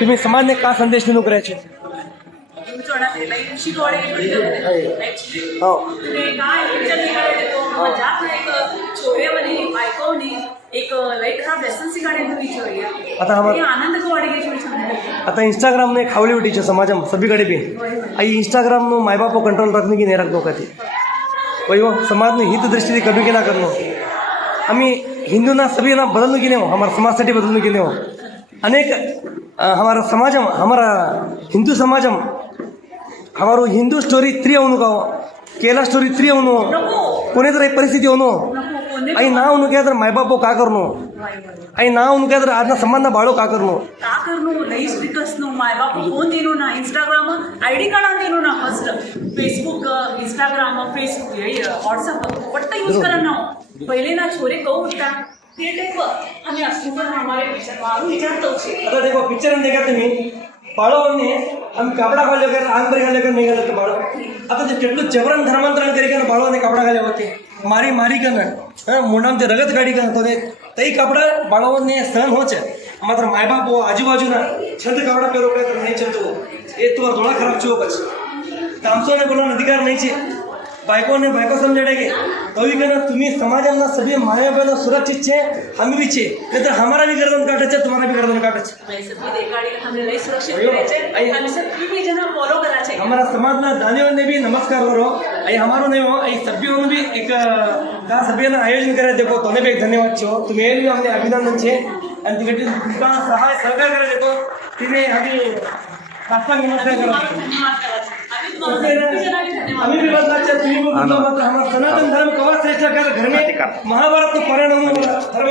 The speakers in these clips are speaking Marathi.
तुम्ही समाजने का संदेश दिनू करायचे हो आता आता इंस्टाग्राम ने खावली उठी समाज सभी भी आई इंस्टाग्राम नो माय बाप को कंट्रोल रखने की नहीं रखनो कहती वही वो समाज ने हित दृष्टि कभी की ना करनो हमें हिंदू ना सभी ना बदलने की नहीं हो हमारे समाज से बदलने की नहीं हो अनेक हमारा समाजम हमारा हिंदू समाजम हमारो हिंदू स्टोरी 3 ಅವನು केला स्टोरी 3 ಅವನು कोणी तर परिस्थिती होनो आई ना उन्होंने क्या माय बाप का करनो आई ना उन्होंने क्या आज ना संबंध बाळो का करनो लईच विकसनो माय बाप फोन दिनो ना इंस्टाग्राम आयडी कार्ड दिनो ना first Facebook Instagram Facebook WhatsApp पट्ट यूज करना पहिले ना छोरे कहू उठता ते टाइप आम्ही असतो पण हमारे विचार मारू विचारतो आता देखो पिक्चर में देखा तुम्ही बाळोने हम कपड़ा घाले कर आंग पर घाले कर नहीं घालत बाळो आता जे केटलो जबरन धर्मांतरण करी कर बाळोने कपड़ा घाले होते मारी मारी कर मोंडाम जे रगत गाडी कर तो तई कपड़ा बाळोने सहन होच मात्र माय बाप वो आजूबाजूना छंद कपड़ा पेरो काय तर नाही छंद ए तो डोळा खराब छो बस तामसोने बोलવાનો अधिकार नहीं छे बायकोने बायको समझाड़े के कभी कहना तुम्हें समाज सभी माया बहन सुरक्षित छे हम भी छे नहीं तो हमारा भी गर्दन काटे छे तुम्हारा भी गर्दन काटे छे हमारा समाज ना दानियों ने भी नमस्कार करो आई हमारो नहीं हो आई सभ्यों भी एक का सभ्य ना आयोजन करे देखो तोने भी एक धन्यवाद छो तुम्हें भी हमने अभिनंदन छे आणि तिकडे का सहाय सहकार करे देखो तिने आधी शासन नमस्कार करो हमें भी बदला चाहिए तुम्हें भी बदला मात्र हमारा सनातन धर्म कवा श्रेष्ठ कर घर में महाभारत तो परिणाम धर्म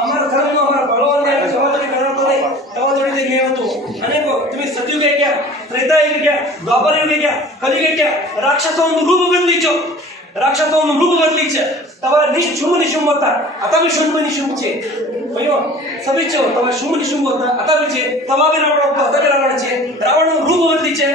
हमारा धर्म नो हमारा भगवान ने समाजने करा तो तवाजोडी दे गया तो अनेक तुम्हें सतयुग है क्या त्रेतायुग क्या द्वापर युग है क्या कलियुग है क्या राक्षसों रूप बदलीचो राक्षसों रूप बदलीचे तवा निशुंभ निशुंभ होता आता भी शुंभ निशुंभ छे अयो सभी छो तवा शुंभ निशुंभ होता आता भी छे तवा भी रावण होता आता भी रावण छे रावण रूप बदलीचे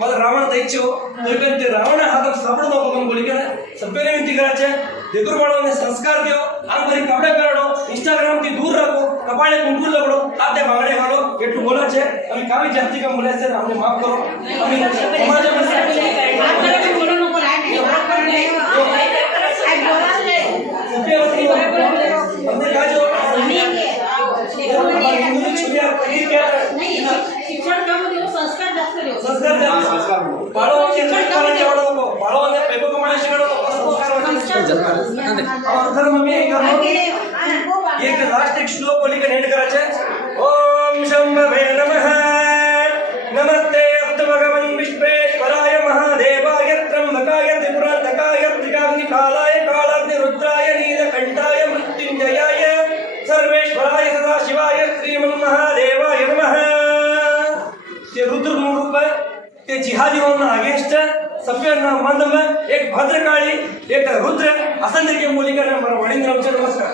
मग रावण दैत्यो तो ते रावण हातात सापडो नको पण बोली करे सभ्यने विनंती करायचे देकुर बाळोने संस्कार दियो आम भरी कपडे पेराडो इंस्टाग्राम થી दूर रखो कपाळे कुंकुम लगडो आते बांगडे घालो એટલું બોલા છે અમે કાવી જાતિ કા બોલે છે અમને માફ કરો અમે સમાજ में બોલો नको हमने कहा जो शिक्षण कम देव संस्कार जास्त देव संस्कार बाळो के करणे एवढो नको बाळो ने पैको कमाणे शिकवतो संस्कार और धर्म में एक लास्ट एक श्लोक बोली के एंड करायचे ओम शंभवे नमः नमस्ते अस्तु भगवन् विश्वेश्वराय महादेवाय त्र्यंबकाय त्रिपुरान्तकाय त्रिकाग्निकालाय कालाग्निरुद्राय नीलकण्ठाय मृत्युंजयाय सर्वेश्वराय सदाशिवाय श्रीमन्महादेवाय नमः ते रुद्र रूप ते जिहादियों अगेंस्ट सभ्य मंद में एक भद्रकाली एक रुद्र असंख्य के मूलिका नंबर 1 नमस्कार।